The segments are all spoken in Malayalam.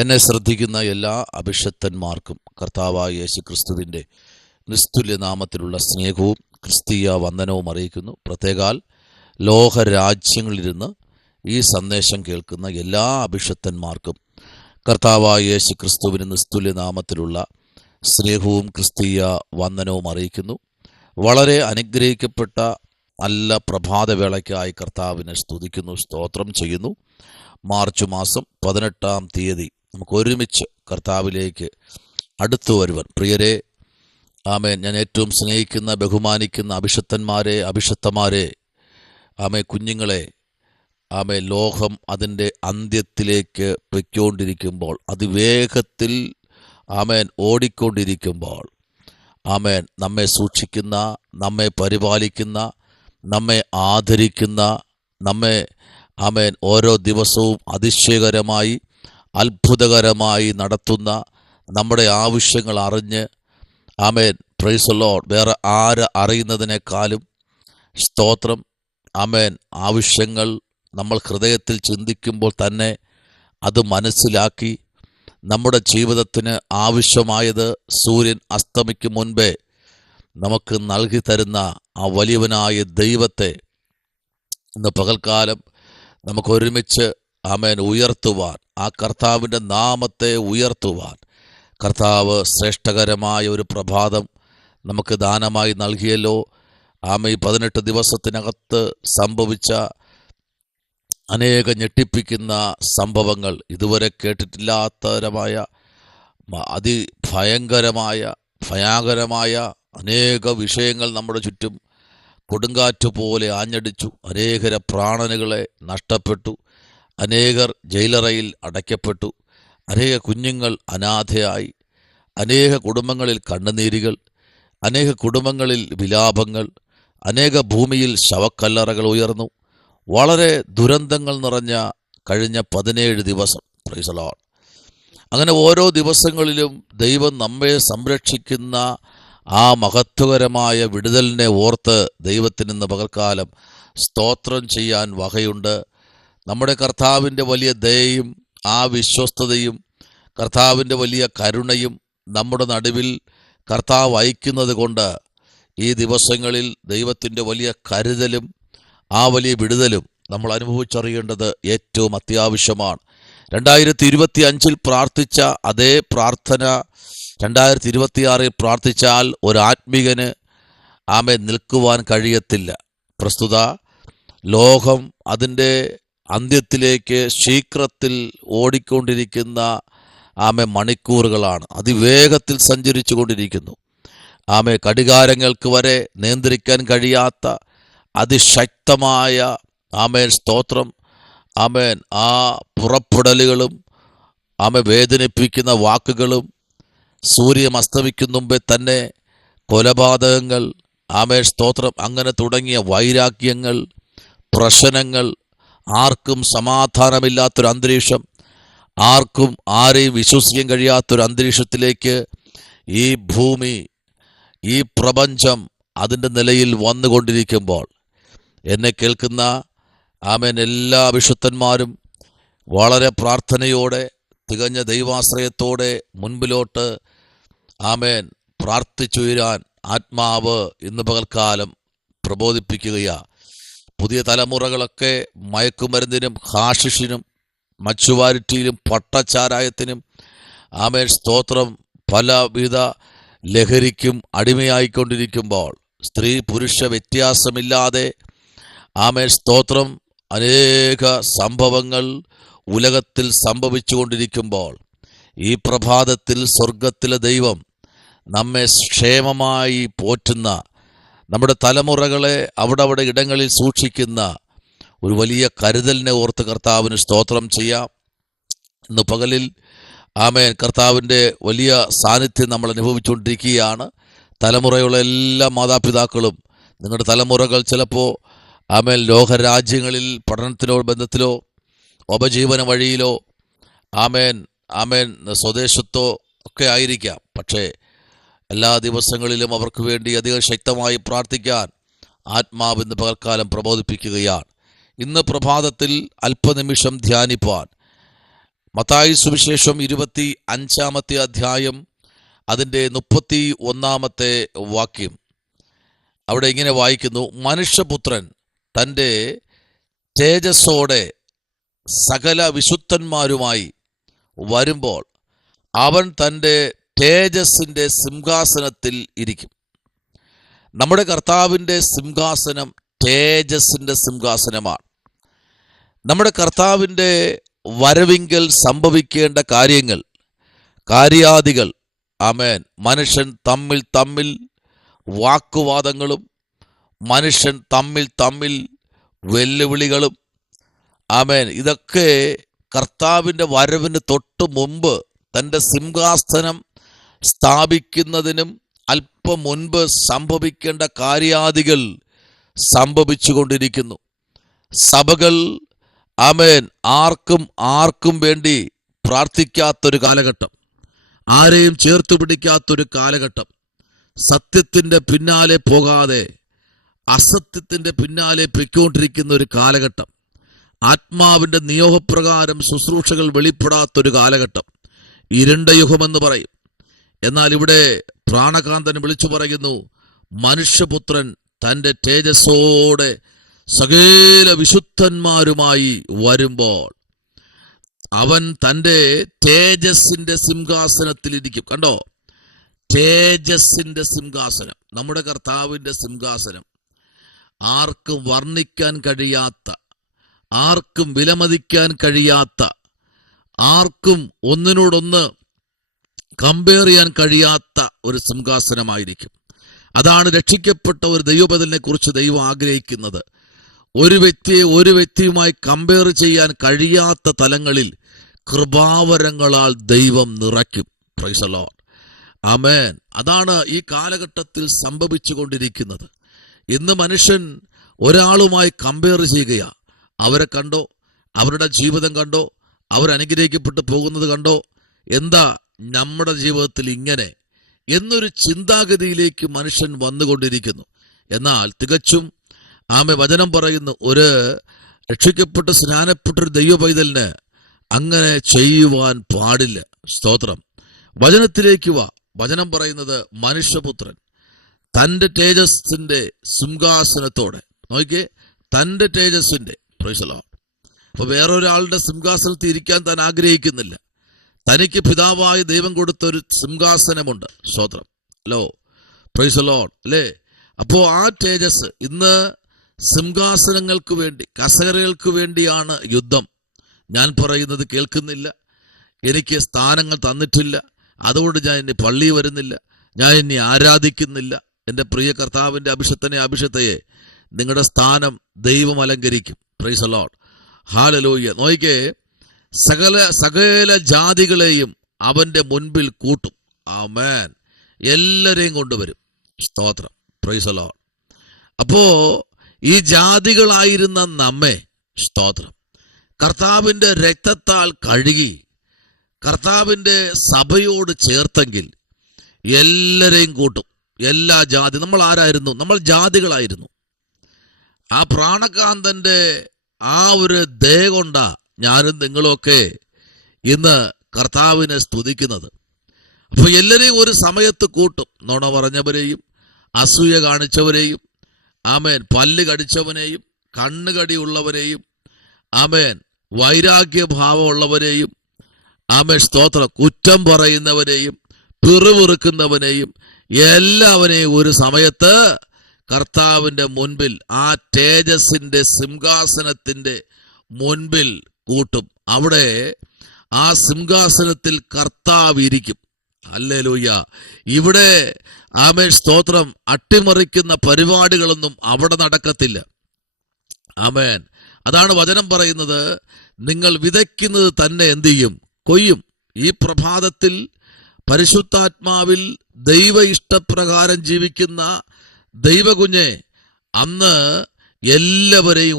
എന്നെ ശ്രദ്ധിക്കുന്ന എല്ലാ അഭിഷക്തന്മാർക്കും കർത്താവായ യേശു ക്രിസ്തുവിൻ്റെ നിസ്തുല്യ നാമത്തിലുള്ള സ്നേഹവും ക്രിസ്തീയ വന്ദനവും അറിയിക്കുന്നു. പ്രത്യേകാൽ ലോകരാജ്യങ്ങളിലിരുന്ന് ഈ സന്ദേശം കേൾക്കുന്ന എല്ലാ അഭിഷക്തന്മാർക്കും കർത്താവായ യേശു ക്രിസ്തുവിന് നിസ്തുല്യ നാമത്തിലുള്ള സ്നേഹവും ക്രിസ്തീയ വന്ദനവും അറിയിക്കുന്നു. വളരെ അനുഗ്രഹിക്കപ്പെട്ട നല്ല പ്രഭാതവേളയ്ക്കായി കർത്താവിനെ സ്തുതിക്കുന്നു, സ്തോത്രം ചെയ്യുന്നു. മാർച്ച് മാസം 18-ാം തീയതി നമുക്ക് ഒരുമിച്ച് കർത്താവിലേക്ക് അടുത്തു വരുവാൻ പ്രിയരെ, ആമേൻ, ഞാൻ ഏറ്റവും സ്നേഹിക്കുന്ന ബഹുമാനിക്കുന്ന അഭിഷക്തന്മാരെ, അഭിഷക്തമാരെ, ആമേ, കുഞ്ഞുങ്ങളെ, ആമേ, ലോകം അതിൻ്റെ അന്ത്യത്തിലേക്ക് പൊയ്ക്കൊണ്ടിരിക്കുമ്പോൾ, അതിവേഗത്തിൽ ആമേൻ ഓടിക്കൊണ്ടിരിക്കുമ്പോൾ, ആമേൻ, നമ്മെ സൂക്ഷിക്കുന്ന, നമ്മെ പരിപാലിക്കുന്ന, നമ്മെ ആദരിക്കുന്ന, നമ്മെ ആമേൻ ഓരോ ദിവസവും അതിശയകരമായി അത്ഭുതകരമായി നടത്തുന്ന, നമ്മുടെ ആവശ്യങ്ങൾ അറിഞ്ഞ്, ആമേൻ, പ്രൈസ് ദി ലോർഡ്, വേറെ ആര് അറിയുന്നതിനേക്കാളും സ്തോത്രം, ആമേൻ, ആവശ്യങ്ങൾ നമ്മൾ ഹൃദയത്തിൽ ചിന്തിക്കുമ്പോൾ തന്നെ അത് മനസ്സിലാക്കി നമ്മുടെ ജീവിതത്തിന് ആവശ്യമായത് സൂര്യൻ അസ്തമിക്കും മുൻപേ നമുക്ക് നൽകി തരുന്ന ആ വലിയവനായ ദൈവത്തെ ഇന്ന് പകൽക്കാലം നമുക്ക് ഒരുമിച്ച് ആമേൻ ഉയർത്തുവാൻ, ആ കർത്താവിൻ്റെ നാമത്തെ ഉയർത്തുവാൻ കർത്താവ് ശ്രേഷ്ഠകരമായ ഒരു പ്രഭാതം നമുക്ക് ദാനമായി നൽകിയല്ലോ. ആമേ, 18 ദിവസത്തിനകത്ത് സംഭവിച്ച അനേക ഞെട്ടിപ്പിക്കുന്ന സംഭവങ്ങൾ, ഇതുവരെ കേട്ടിട്ടില്ലാത്തരമായ ഭയാനകരമായ അനേക വിഷയങ്ങൾ നമ്മുടെ ചുറ്റും കൊടുങ്കാറ്റ് പോലെ ആഞ്ഞടിച്ചു. അനേകര പ്രാണനുകളെ നഷ്ടപ്പെട്ടു, അനേകർ ജയിലറയിൽ അടയ്ക്കപ്പെട്ടു, അനേക കുഞ്ഞുങ്ങൾ അനാഥയായി, അനേക കുടുംബങ്ങളിൽ കണ്ണുനീരുകൾ, അനേക കുടുംബങ്ങളിൽ വിലാപങ്ങൾ, അനേക ഭൂമിയിൽ ശവക്കല്ലറകൾ ഉയർന്നു. വളരെ ദുരന്തങ്ങൾ നിറഞ്ഞ കഴിഞ്ഞ 17 ദിവസം. Price the Lord. അങ്ങനെ ഓരോ ദിവസങ്ങളിലും ദൈവം നമ്മെ സംരക്ഷിക്കുന്ന ആ മഹത്വകരമായ വിടുതലിനെ ഓർത്ത് ദൈവത്തിന് ഇന്ന് പകൽക്കാലം സ്തോത്രം ചെയ്യാൻ വകയുണ്ട്. നമ്മുടെ കർത്താവിൻ്റെ വലിയ ദയയും ആ വിശ്വസ്തതയും കർത്താവിൻ്റെ വലിയ കരുണയും നമ്മുടെ നടുവിൽ കർത്താവ് അയക്കുന്നത് കൊണ്ട് ഈ ദിവസങ്ങളിൽ ദൈവത്തിൻ്റെ വലിയ കരുതലും ആ വലിയ വിടുതലും നമ്മൾ അനുഭവിച്ചറിയേണ്ടത് ഏറ്റവും അത്യാവശ്യമാണ്. 2025 പ്രാർത്ഥിച്ച അതേ പ്രാർത്ഥന 2026 പ്രാർത്ഥിച്ചാൽ ഒരാത്മികന് ആമേ നിൽക്കുവാൻ കഴിയത്തില്ല. പ്രസ്തുത ലോകം അതിൻ്റെ അന്ത്യത്തിലേക്ക് ശീഘ്രത്തിൽ ഓടിക്കൊണ്ടിരിക്കുന്ന ആമേ മണിക്കൂറുകളാണ്, അതിവേഗത്തിൽ സഞ്ചരിച്ചു കൊണ്ടിരിക്കുന്നു. ആമേ, കടികാരങ്ങൾക്ക് വരെ നിയന്ത്രിക്കാൻ കഴിയാത്ത അതിശക്തമായ ആമേൻ സ്തോത്രം, ആമേൻ, ആ പുറപ്പെടലുകളും ആമേ വേദനിപ്പിക്കുന്ന വാക്കുകളും, സൂര്യൻ അസ്തമിക്കും മുമ്പേ തന്നെ കൊലപാതകങ്ങൾ, ആമേൻ സ്തോത്രം, അങ്ങനെ തുടങ്ങിയ വൈരാഗ്യങ്ങൾ, പ്രശ്നങ്ങൾ, ആർക്കും സമാധാനമില്ലാത്തൊരു അന്തരീക്ഷം, ആർക്കും ആരെയും വിശ്വസിക്കാൻ കഴിയാത്തൊരു അന്തരീക്ഷത്തിലേക്ക് ഈ ഭൂമി, ഈ പ്രപഞ്ചം അതിൻ്റെ നിലയിൽ വന്നുകൊണ്ടിരിക്കുമ്പോൾ എന്നെ കേൾക്കുന്ന ആമേൻ എല്ലാ അഭിഷക്തന്മാരും വളരെ പ്രാർത്ഥനയോടെ, തികഞ്ഞ ദൈവാശ്രയത്തോടെ മുൻപിലോട്ട് ആമേൻ പ്രാർത്ഥിച്ചുയരാൻ ആത്മാവ് ഇന്ന് പകൽക്കാലം പ്രബോധിപ്പിക്കുകയാണ്. പുതിയ തലമുറകളൊക്കെ മയക്കുമരുന്നിനും ഹാഷിഷിനും മച്ചുവാരിറ്റിയിലും പട്ടച്ചാരായത്തിനും ആമേൻ സ്തോത്രം പലവിധ ലഹരിക്കും അടിമയായിക്കൊണ്ടിരിക്കുമ്പോൾ, സ്ത്രീ പുരുഷ വ്യത്യാസമില്ലാതെ ആമേൻ സ്തോത്രം അനേക സംഭവങ്ങൾ ഉലകത്തിൽ സംഭവിച്ചു കൊണ്ടിരിക്കുമ്പോൾ, ഈ പ്രഭാതത്തിൽ സ്വർഗത്തിലെ ദൈവം നമ്മെ ക്ഷേമമായി പോറ്റുന്ന, നമ്മുടെ തലമുറകളെ അവിടെ ഇടങ്ങളിൽ സൂക്ഷിക്കുന്ന ഒരു വലിയ കരുതലിനെ ഓർത്ത് കർത്താവിന് സ്തോത്രം ചെയ്യാം. ഇന്ന് പകലിൽ ആമേൻ കർത്താവിൻ്റെ വലിയ സാന്നിധ്യം നമ്മൾ അനുഭവിച്ചുകൊണ്ടിരിക്കുകയാണ്. തലമുറയുള്ള എല്ലാ മാതാപിതാക്കളും, നിങ്ങളുടെ തലമുറകൾ ചിലപ്പോൾ ആമേൻ ലോകരാജ്യങ്ങളിൽ പഠനത്തിലോ ബന്ധത്തിലോ ഉപജീവന വഴിയിലോ ആമേൻ സ്വദേശത്തോ ഒക്കെ ആയിരിക്കാം. പക്ഷേ എല്ലാ ദിവസങ്ങളിലും അവർക്ക് വേണ്ടി അധികം ശക്തമായി പ്രാർത്ഥിക്കാൻ ആത്മാവ് ഇന്ന് പകൽക്കാലം പ്രബോധിപ്പിക്കുകയാണ്. ഇന്ന് പ്രഭാതത്തിൽ അല്പനിമിഷം ധ്യാനിപ്പാൻ മത്തായി സുവിശേഷം 25-ാമത്തെ അധ്യായം അതിൻ്റെ 31-ാമത്തെ വാക്യം. അവിടെ ഇങ്ങനെ വായിക്കുന്നു: മനുഷ്യപുത്രൻ തൻ്റെ തേജസ്സോടെ സകല വിശുദ്ധന്മാരുമായി വരുമ്പോൾ അവൻ തൻ്റെ തേജസ്സിൻ്റെ സിംഹാസനത്തിൽ ഇരിക്കും. നമ്മുടെ കർത്താവിൻ്റെ സിംഹാസനം തേജസ്സിൻ്റെ സിംഹാസനമാണ്. നമ്മുടെ കർത്താവിൻ്റെ വരവിങ്കൽ സംഭവിക്കേണ്ട കാര്യാദികൾ, ആമേൻ, മനുഷ്യൻ തമ്മിൽ വാക്കുവാദങ്ങളും മനുഷ്യൻ തമ്മിൽ വെല്ലുവിളികളും, ആമേൻ, ഇതൊക്കെ കർത്താവിൻ്റെ വരവിന് തൊട്ട് മുമ്പ് തൻ്റെ സിംഹാസനം സ്ഥാപിക്കുന്നതിനും അല്പം മുൻപ് സംഭവിക്കേണ്ട കാര്യാദികൾ സംഭവിച്ചു കൊണ്ടിരിക്കുന്നു. സഭകൾ, ആമേൻ, ആർക്കും വേണ്ടി പ്രാർത്ഥിക്കാത്തൊരു കാലഘട്ടം, ആരെയും ചേർത്ത് പിടിക്കാത്തൊരു കാലഘട്ടം, സത്യത്തിൻ്റെ പിന്നാലെ പോകാതെ അസത്യത്തിൻ്റെ പിന്നാലെ പൊയ്ക്കൊണ്ടിരിക്കുന്ന ഒരു കാലഘട്ടം, ആത്മാവിൻ്റെ നിയോഗപ്രകാരം ശുശ്രൂഷകൾ വെളിപ്പെടാത്തൊരു കാലഘട്ടം, ഇരുണ്ട യുഗമെന്ന് പറയും. എന്നാൽ ഇവിടെ പ്രാണകാന്തൻ വിളിച്ചു പറയുന്നു: മനുഷ്യപുത്രൻ തൻ്റെ തേജസ്സോടെ സകല വിശുദ്ധന്മാരുമായി വരുമ്പോൾ അവൻ തൻ്റെ തേജസ്സിൻ്റെ സിംഹാസനത്തിലിരിക്കും. കണ്ടോ, തേജസ്സിൻ്റെ സിംഹാസനം, നമ്മുടെ കർത്താവിൻ്റെ സിംഹാസനം. ആർക്കും വർണ്ണിക്കാൻ കഴിയാത്ത, ആർക്കും വിലമതിക്കാൻ കഴിയാത്ത, ആർക്കും ഒന്നിനോടൊന്ന് കമ്പയർ ചെയ്യാൻ കഴിയാത്ത ഒരു സിംഹാസനമായിരിക്കും. അതാണ് രക്ഷിക്കപ്പെട്ട ഒരു ദൈവബദലിനെ കുറിച്ച് ദൈവം ആഗ്രഹിക്കുന്നത്. ഒരു വ്യക്തിയുമായി കമ്പയർ ചെയ്യാൻ കഴിയാത്ത തലങ്ങളിൽ കൃപാവരങ്ങളാൽ ദൈവം നിറയ്ക്കും. പ്രൈസ് ദി ലോർഡ്, ആമേൻ. അതാണ് ഈ കാലഘട്ടത്തിൽ സംഭവിച്ചു കൊണ്ടിരിക്കുന്നത്. ഇന്ന് മനുഷ്യൻ ഒരാളുമായി കമ്പയർ ചെയ്യുകയാ. അവരെ കണ്ടോ, അവരുടെ ജീവിതം കണ്ടോ, അവരനുഗ്രഹിക്കപ്പെട്ട് പോകുന്നത് കണ്ടോ, എന്താ നമ്മുടെ ജീവിതത്തിൽ ഇങ്ങനെ എന്നൊരു ചിന്താഗതിയിലേക്ക് മനുഷ്യൻ വന്നുകൊണ്ടിരിക്കുന്നു. എന്നാൽ തികച്ചും വചനം പറയുന്നു, ഒരു രക്ഷിക്കപ്പെട്ട് സ്നാനപ്പെട്ടൊരു ദൈവ പൈതലിന് അങ്ങനെ ചെയ്യുവാൻ പാടില്ല. സ്തോത്രം. വചനത്തിലേക്ക് വാ. വചനം പറയുന്നത് മനുഷ്യപുത്രൻ തൻ്റെ തേജസ്സിൻ്റെ സിംഹാസനത്തോടെ, നോക്കിയേ, തൻ്റെ തേജസ്സിൻ്റെ, പ്രൈസ് ദി ലോർഡ്. അപ്പൊ വേറൊരാളുടെ സിംഹാസനത്തിൽ ഇരിക്കാൻ താൻ ആഗ്രഹിക്കുന്നില്ല. തനിക്ക് പിതാവായ ദൈവം കൊടുത്തൊരു സിംഹാസനമുണ്ട്. സ്തോത്രം. ഹലോ, പ്രൈസ് ദി ലോർഡ്, അല്ലേ? അപ്പോ ആ തേജസ്, ഇന്ന് സിംഹാസനങ്ങൾക്ക് വേണ്ടി, കസേരകൾക്ക് വേണ്ടിയാണ് യുദ്ധം. ഞാൻ പറയുന്നത് കേൾക്കുന്നില്ല, എനിക്ക് സ്ഥാനങ്ങൾ തന്നിട്ടില്ല, അതുകൊണ്ട് ഞാൻ ഇനി പള്ളി വരുന്നില്ല, ഞാൻ ഇനി ആരാധിക്കുന്നില്ല. എൻ്റെ പ്രിയ കർത്താവിൻ്റെ അഭിഷക്തയെ നിങ്ങളുടെ സ്ഥാനം ദൈവം അലങ്കരിക്കും. Praise the Lord, hallelujah. നോക്കിക്കേ, സകല ജാതികളെയും അവന്റെ മുൻപിൽ കൂട്ടും. ആമേൻ. എല്ലാരെയും കൊണ്ടുവരും. സ്തോത്രം. Price the Lord. അപ്പോ ഈ ജാതികളായിരുന്ന നമ്മെ, സ്തോത്രം, കർത്താവിൻ്റെ രക്തത്താൽ കഴുകി കർത്താവിൻ്റെ സഭയോട് ചേർത്തെങ്കിൽ എല്ലാരെയും കൂട്ടും. എല്ലാ ജാതി, നമ്മൾ ആരായിരുന്നു? നമ്മൾ ജാതികളായിരുന്നു. ആ പ്രാണകാന്തന്റെ ആ ഒരു ദയ കൊണ്ടാ ഞാനും നിങ്ങളുമൊക്കെ ഇന്ന് കർത്താവിനെ സ്തുതിക്കുന്നത്. അപ്പൊ എല്ലാരെയും ഒരു സമയത്ത് കൂട്ടും. നുണ പറഞ്ഞവരെയും, അസൂയ കാണിച്ചവരെയും, ആമേൻ, പല്ല് കടിച്ചവനെയും, കണ്ണുകടി ഉള്ളവരെയും, ആമേൻ, വൈരാഗ്യഭാവമുള്ളവരെയും, ആമേൻ, സ്തോത്രം, കുറ്റം പറയുന്നവരെയും, പിറുപിറുക്കുന്നവനെയും, എല്ലാവരെയും ഒരു സമയത്ത് കർത്താവിൻ്റെ മുൻപിൽ, ആ തേജസ്സിന്റെ സിംഹാസനത്തിന്റെ മുൻപിൽ കൂട്ടും. അവിടെ ആ സിംഹാസനത്തിൽ കർത്താവ് ഇരിക്കും. ഹല്ലേലൂയ. ഇവിടെ ആമേൻ, സ്തോത്രം, അട്ടിമറിക്കുന്ന പരിപാടികളൊന്നും അവിടെ നടക്കത്തില്ല. ആമേൻ. അതാണ് വചനം പറയുന്നത്, നിങ്ങൾ വിതയ്ക്കുന്നത് തന്നെ എന്ത് ചെയ്യും? കൊയ്യും. ഈ പ്രഭാതത്തിൽ പരിശുദ്ധാത്മാവിൽ ദൈവ ഇഷ്ടപ്രകാരം ജീവിക്കുന്ന ദൈവകുഞ്ഞെ, അന്ന് എല്ലാവരെയും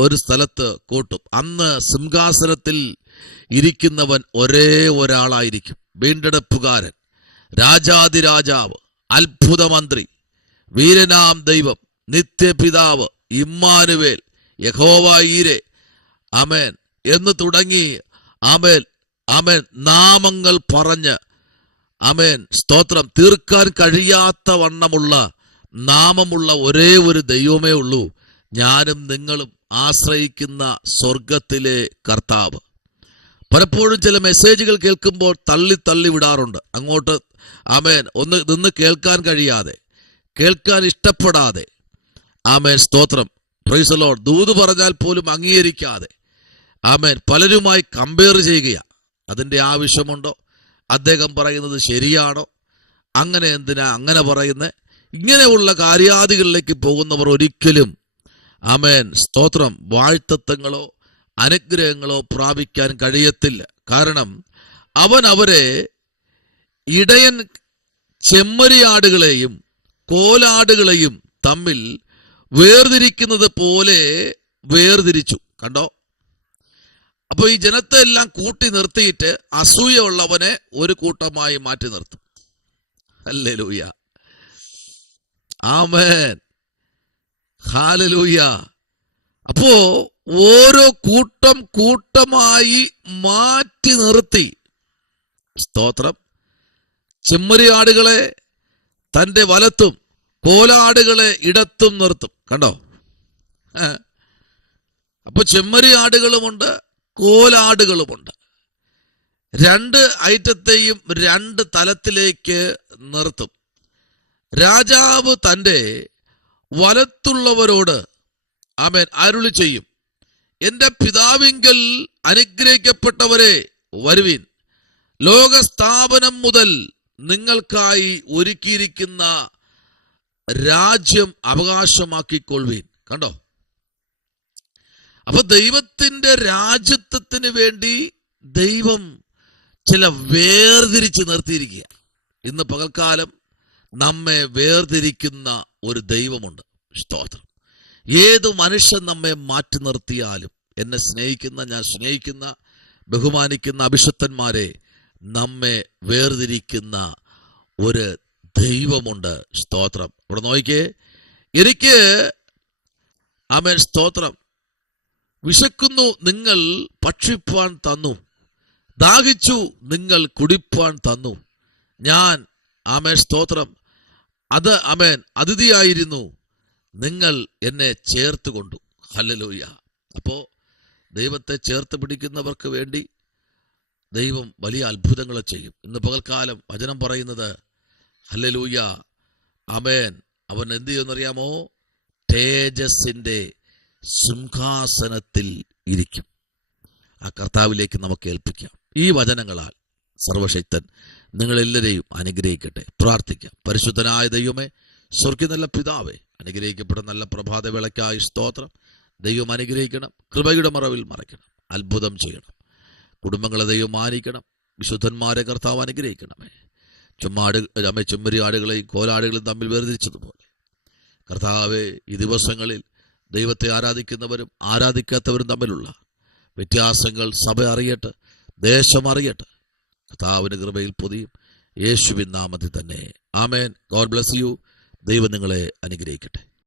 ഒരു സ്ഥലത്ത് കൂട്ടും. അന്ന് സിംഹാസനത്തിൽ ഇരിക്കുന്നവൻ ഒരേ ഒരാളായിരിക്കും. വീണ്ടെടുപ്പുകാരൻ, രാജാതിരാജാവ്, അത്ഭുതമന്ത്രി, വീരനാം ദൈവം, നിത്യപിതാവ്, ഇമ്മാനുവേൽ, യഹോവ ഈരെ, ആമേൻ എന്ന് തുടങ്ങി, ആമേൻ, ആമേൻ നാമങ്ങൾ പറഞ്ഞ് ആമേൻ സ്തോത്രം തീർക്കാൻ കഴിയാത്ത വണ്ണമുള്ള നാമമുള്ള ഒരേ ഒരു ദൈവമേ ഉള്ളൂ, ഞാനും നിങ്ങളും ആശ്രയിക്കുന്ന സ്വർഗത്തിലെ കർത്താവ്. പലപ്പോഴും ചില മെസ്സേജുകൾ കേൾക്കുമ്പോൾ തള്ളി വിടാറുണ്ട് അങ്ങോട്ട്. ആമേൻ ഒന്ന് നിന്ന് കേൾക്കാൻ കഴിയാതെ, കേൾക്കാൻ ഇഷ്ടപ്പെടാതെ, ആമേൻ സ്തോത്രം പ്രൈസ് ദി ലോർഡ്, ദൂത് പറഞ്ഞാൽ പോലും അംഗീകരിക്കാതെ, ആമേൻ പലരുമായി കമ്പയർ ചെയ്യുകയാണ്. അതിൻ്റെ ആവശ്യമുണ്ടോ? അദ്ദേഹം പറയുന്നത് ശരിയാണോ? അങ്ങനെ എന്തിനാ അങ്ങനെ പറയുന്നത്? ഇങ്ങനെയുള്ള കാര്യാദികളിലേക്ക് പോകുന്നവർ ഒരിക്കലും ആമേൻ സ്തോത്രം വാഴ്ത്തത്വങ്ങളോ അനുഗ്രഹങ്ങളോ പ്രാപിക്കാൻ കഴിയത്തില്ല. കാരണം അവൻ അവരെ ഇടയൻ ചെമ്മരിയാടുകളെയും കോലാടുകളെയും തമ്മിൽ വേർതിരിക്കുന്നത് പോലെ വേർതിരിച്ചു. കണ്ടോ? അപ്പൊ ഈ ജനത്തെ എല്ലാം കൂട്ടി നിർത്തിയിട്ട് അസൂയ ഉള്ളവനെ ഒരു കൂട്ടമായി മാറ്റി നിർത്തും. ഹല്ലേലൂയ, ആമേൻ, ഹല്ലേലൂയ. അപ്പോ ഓരോ കൂട്ടമായി മാറ്റി നിർത്തി സ്തോത്രം ചെമ്മരിയാടുകളെ തൻ്റെ വലത്തും കോലാടുകളെ ഇടത്തും നിർത്തും. കണ്ടോ? അപ്പൊ ചെമ്മരിയാടുകളുമുണ്ട് കോലാടുകളുമുണ്ട്. രണ്ട് ഐറ്റത്തെയും രണ്ട് തലത്തിലേക്ക് നിർത്തും. രാജാവ് തൻ്റെ വലത്തുള്ളവരോട് ആമേൻ അരുളി ചെയ്യും, എന്റെ പിതാവിങ്കൽ അനുഗ്രഹിക്കപ്പെട്ടവരെ വരുവിൻ, ലോകസ്ഥാപനം മുതൽ നിങ്ങൾക്കായി ഒരുക്കിയിരിക്കുന്ന രാജ്യം അവകാശമാക്കിക്കൊള്ളുവിൻ. കണ്ടോ? അപ്പൊ ദൈവത്തിന്റെ രാജ്യത്വത്തിന് വേണ്ടി ദൈവം ചില വേർതിരിച്ച് നിർത്തിയിരിക്കുക. ഇന്ന് പകൽക്കാലം നമ്മെ വേർതിരിക്കുന്ന ഒരു ദൈവമുണ്ട്. സ്തോത്രം. ഏത് മനുഷ്യൻ നമ്മെ മാറ്റി നിർത്തിയാലും, എന്നെ സ്നേഹിക്കുന്ന, ഞാൻ സ്നേഹിക്കുന്ന, ബഹുമാനിക്കുന്ന അഭിഷക്തന്മാരെ, നമ്മെ വേർതിരിക്കുന്ന ഒരു ദൈവമുണ്ട്. സ്തോത്രം. ഇവിടെ നോക്കിയേ, എനിക്ക് ആമേൻ സ്തോത്രം, വിശക്കുന്നു നിങ്ങൾ ഭക്ഷിപ്പാൻ തന്നു, ദാഹിച്ചു നിങ്ങൾ കുടിപ്പാൻ തന്നു, ഞാൻ ആമേൻ സ്തോത്രം അത് ആമേൻ അതിഥിയായിരുന്നു, നിങ്ങൾ എന്നെ ചേർത്ത് കൊണ്ടു. ഹല്ലേലൂയ. അപ്പോ ദൈവത്തെ ചേർത്ത് പിടിക്കുന്നവർക്ക് വേണ്ടി ദൈവം വലിയ അത്ഭുതങ്ങൾ ചെയ്യും. ഇന്ന് പകൽക്കാലം വചനം പറയുന്നത് ഹല്ലേലൂയ, ആമേൻ, അവൻ എന്ത് ചെയ്യുമെന്നറിയാമോ? തേജസ്സിന്റെ സിംഹാസനത്തിൽ ഇരിക്കും. ആ കർത്താവിലേക്ക് നമുക്ക് ഏൽപ്പിക്കാം. ഈ വചനങ്ങളാൽ സർവശക്തൻ നിങ്ങളെല്ലാവരെയും അനുഗ്രഹിക്കട്ടെ. പ്രാർത്ഥിക്കാം. പരിശുദ്ധനായ ദൈവമേ, സ്വർഗ്ഗീയ നല്ല പിതാവേ, അനുഗ്രഹിക്കപ്പെടുന്ന നല്ല പ്രഭാതവേളയ്ക്കായി സ്തോത്രം. ദൈവം അനുഗ്രഹിക്കണം, കൃപയുടെ മറവിൽ മറയ്ക്കണം, അത്ഭുതം ചെയ്യണം, കുടുംബങ്ങളെ ദൈവം മാനിക്കണം, വിശുദ്ധന്മാരെ കർത്താവ് അനുഗ്രഹിക്കണമേ. ചെമ്മരിയാടുകളെയും കോലാടുകളെയും തമ്മിൽ വേർതിരിച്ചതുപോലെ കർത്താവെ, ഈ ദിവസങ്ങളിൽ ദൈവത്തെ ആരാധിക്കുന്നവരും ആരാധിക്കാത്തവരും തമ്മിലുള്ള വ്യത്യാസങ്ങൾ സഭ അറിയട്ടെ, ദേശം അറിയട്ടെ. കർത്താവിന്റെ കൃപയിൽ പൊതിയും യേശുവിൻ നാമത്തിൽ തന്നെ. ആമേൻ. God bless you. ദൈവം നിങ്ങളെ അനുഗ്രഹിക്കട്ടെ.